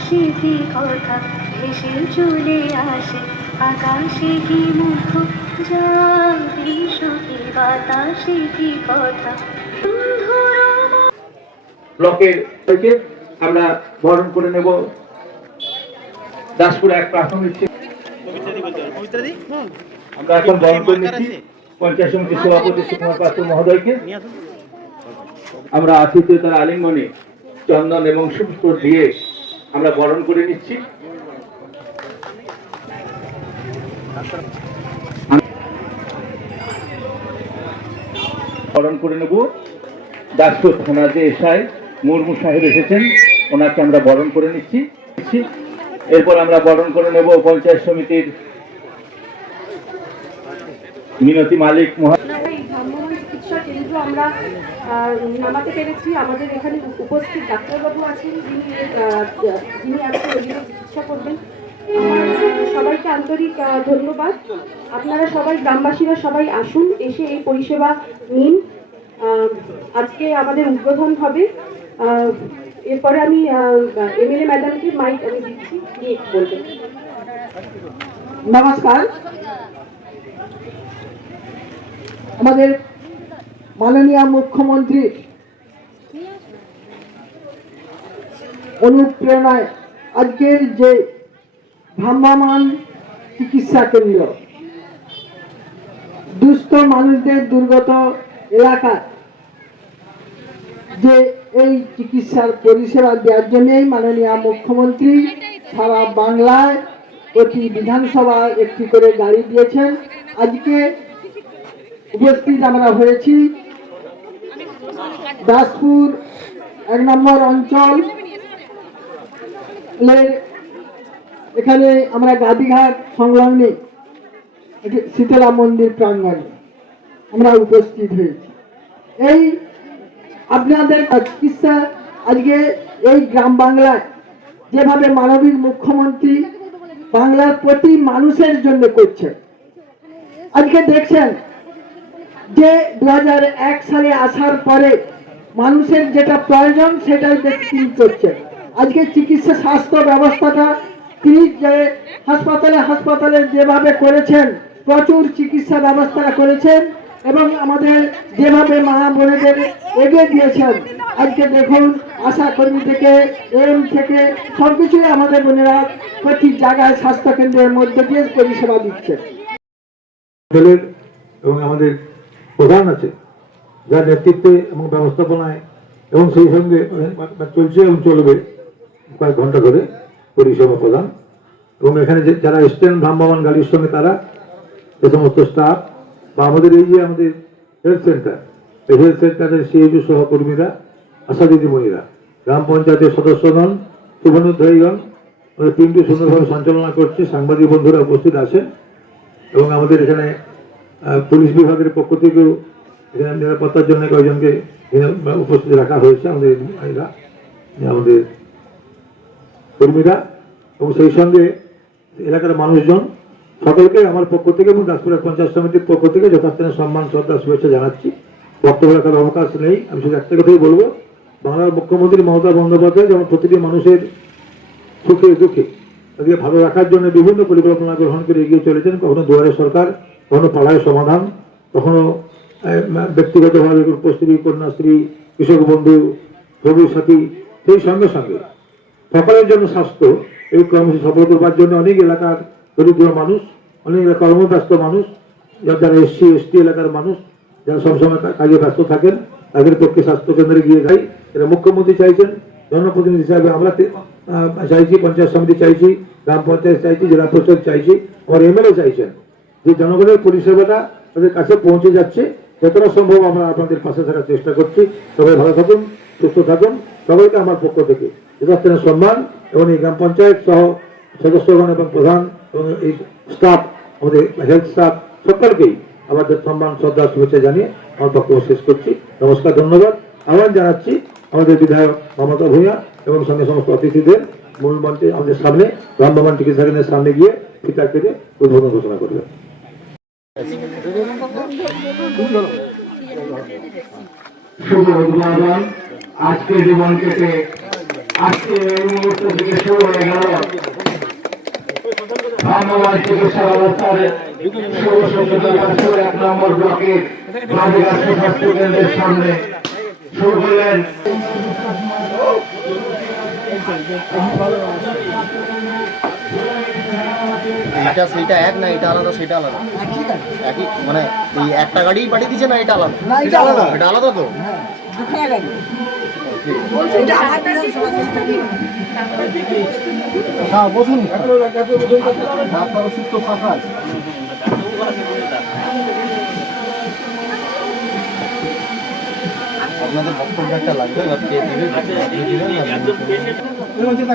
আকাশে কি কথা ভেসে চলে আসে। আকাশে কি মুখ? যায় বাতাসে কি কথা? ব্লকের থেকে আমরা বরণ করে নেব। দাসপুর এক প্রাথমিক আমরা এখন বরণ করে নিচ্ছি পঞ্চায়েত সমিতির সভাপতি সুকুমার পাত্র মহোদয়কে। আমরা আতিথ্যতার আলিঙ্গনে চন্দন এবং সুপুষ্প দিয়ে আমরা বরণ করে নিচ্ছি বরণ করে নেব দাসপুর থানা যে এসআই মুরমু সাহেব এসেছেন, ওনাকে আমরা বরণ করে নিচ্ছি। এরপর আমরা বরণ করে নেব পঞ্চায়েত সমিতির মিনতি মালিক মহা চিকিৎসা কেন্দ্র আমরা নামাতে পেরেছি। আমাদের এখানে উপস্থিত ডাক্তারবাবু আছেন, যিনি যিনি আজকে রোগীদের চিকিৎসা করবেন। সবাইকে আন্তরিক ধন্যবাদ। আপনারা সবাই, গ্রামবাসীরা সবাই আসুন, এসে এই পরিষেবা নিন। আজকে আমাদের উদ্বোধন হবে। এরপরে আমি এমএলএ ম্যাডামকে মাইক আমি দিচ্ছি তিনি বলবেন। নমস্কার। আমাদের মাননীয় মুখ্যমন্ত্রীর অনুপ্রেরণায় আজকের যে ভ্রাম্যমান চিকিৎসা কেন্দ্র, দুস্থ মানুষদের দুর্গত এলাকায় যে এই চিকিৎসার পরিষেবা দেওয়ার জন্যই মাননীয় মুখ্যমন্ত্রী সারা বাংলায় প্রতি বিধানসভা একটি করে গাড়ি দিয়েছেন। আজকে উপস্থিত আমরা হয়েছি দাসপুর এক নম্বর অঞ্চল। এখানে আমরা গাদিঘাট সংলগ্নে শীতলা মন্দির প্রাঙ্গণে আমরা উপস্থিত হয়েছি। এই আপনাদের চিকিৎসা আজকে এই গ্রাম বাংলায় যেভাবে মানবিক মুখ্যমন্ত্রী বাংলার প্রতি মানুষের জন্য করছেন আজকে দেখছেন যে দু হাজার এক সালে আসার পরে মানুষের যেটা প্রয়োজন সেটাই তিনি করছেন। আজকে চিকিৎসা স্বাস্থ্য ব্যবস্থাটা তিনি যে হাসপাতালে হাসপাতালে যেভাবে করেছেন, প্রচুর চিকিৎসা ব্যবস্থা করেছেন এবং আমাদের যেভাবে মা বোনেদের এগিয়ে দিয়েছেন, আজকে দেখুন আশা কর্মী থেকে, এম থেকে সবকিছুই আমাদের বোনেরা প্রতি জায়গায় স্বাস্থ্য কেন্দ্রের মধ্যে দিয়ে পরিষেবা দিচ্ছে। এবং আমাদের প্রধান আছে যার নেতৃত্বে এবং ব্যবস্থাপনায় এবং সেই সঙ্গে চলছে এবং চলবে কয়েক ঘণ্টা ধরে পরিষেবা প্রদান। এবং এখানে যারা এসছেন ভ্রাম্যমান গাড়ির সঙ্গে তারা যে সমস্ত স্টাফ বা আমাদের এই যে আমাদের হেলথ সেন্টার এই হেলথ সেন্টারের সিএইচু সহকর্মীরা আশা দিদিমণিরা গ্রাম পঞ্চায়েতের সদস্যগণ শুভনোধ্যায়ীগণ আমাদের টিমটি সুন্দরভাবে সঞ্চালনা করছে, সাংবাদিক বন্ধুরা উপস্থিত আছেন। এবং আমাদের এখানে পুলিশ বিভাগের পক্ষ থেকেও এখানে নিরাপত্তার জন্য কয়েকজনকে উপস্থিত রাখা হয়েছে আমাদের এরা, আমাদের কর্মীরা। এবং সেই সঙ্গে এলাকার মানুষজন সকলকে আমার পক্ষ থেকে এবং দাসপুরের পঞ্চায়েত সমিতির পক্ষ থেকে যথাস্থানে সম্মান শ্রদ্ধা শুভেচ্ছা জানাচ্ছি। বক্তব্য রাখার অবকাশ নেই। আমি শুধু একটা কথাই বলব বাংলার মুখ্যমন্ত্রী মমতা বন্দ্যোপাধ্যায় যেমন প্রতিটি মানুষের সুখে দুঃখে তাদেরকে ভালো রাখার জন্য বিভিন্ন পরিকল্পনা গ্রহণ করে এগিয়ে চলেছেন। কখনো দুয়ারে সরকার কখনো পাড়ায় সমাধান কখনো ব্যক্তিগতভাবে উপস্থিতি কন্যাশ্রী কৃষক বন্ধু রবি সাথী সেই সঙ্গে সঙ্গে সকলের জন্য স্বাস্থ্য, এই কর্মসূচি সফল করবার জন্য অনেক এলাকার দরিদ্র মানুষ, অনেক কর্মব্যস্ত মানুষ, যারা এসসি এসটি এলাকার মানুষ, যারা সবসময় কাজে ব্যস্ত থাকেন, তাদের পক্ষে স্বাস্থ্য কেন্দ্রে গিয়ে যাই। এটা মুখ্যমন্ত্রী চাইছেন, জনপ্রতিনিধি হিসাবে আমরা চাইছি, পঞ্চায়েত সমিতি চাইছি, গ্রাম পঞ্চায়েত চাইছি, জেলা পরিষদ চাইছি আমার এমএলএ চাইছেন। যে জনগণের পরিষেবাটা তাদের কাছে পৌঁছে যাচ্ছে যতটা সম্ভব আমরা আপনাদের পাশে থাকার চেষ্টা করছি। সবাই ভালো থাকুন, সুস্থ থাকুন। সবাইকে আমার পক্ষ থেকে যথার্থ সম্মান এবং এই গ্রাম পঞ্চায়েত সহ সদস্যগণ এবং প্রধান এবং এই স্টাফ আমাদের হেলথ স্টাফ সকলকেই আমাদের সম্মান, শ্রদ্ধা, শুভেচ্ছা জানিয়ে আমার বক্তব্য শেষ করছি। নমস্কার, ধন্যবাদ। আহ্বান জানাচ্ছি আমাদের বিধায়ক মমতা ভূঁইয়া এবং সঙ্গে সমস্ত অতিথিদের মূল মঞ্চে, আমাদের সামনে চিকিৎসা কেন্দ্রের সামনে গিয়ে ফিতা কেটে উদ্বোধন ঘোষণা করবেন। শুভ আজকে জীবন কেটে আজকে এই মুহূর্ত থেকে শুরু হয়ে গেল। ধন্যবাদ চিকিৎসা ব্যবস্থার শুভ সূচনা এক নম্বর ব্লকের সামনে এটা সেইটা এক না এটা আলাদা সেটা আলাদা। একই মানে এই একটা গাড়িই পাঠিয়ে দিচ্ছে না এটা আলাদা? এটা আলাদা। এটা আলাদা তো? হ্যাঁ বসুন। ওষুধ তো ফাঁকা আছে। আপনাদের বক্তব্য একটা লাগবে এবার কে দিবে দিবেন না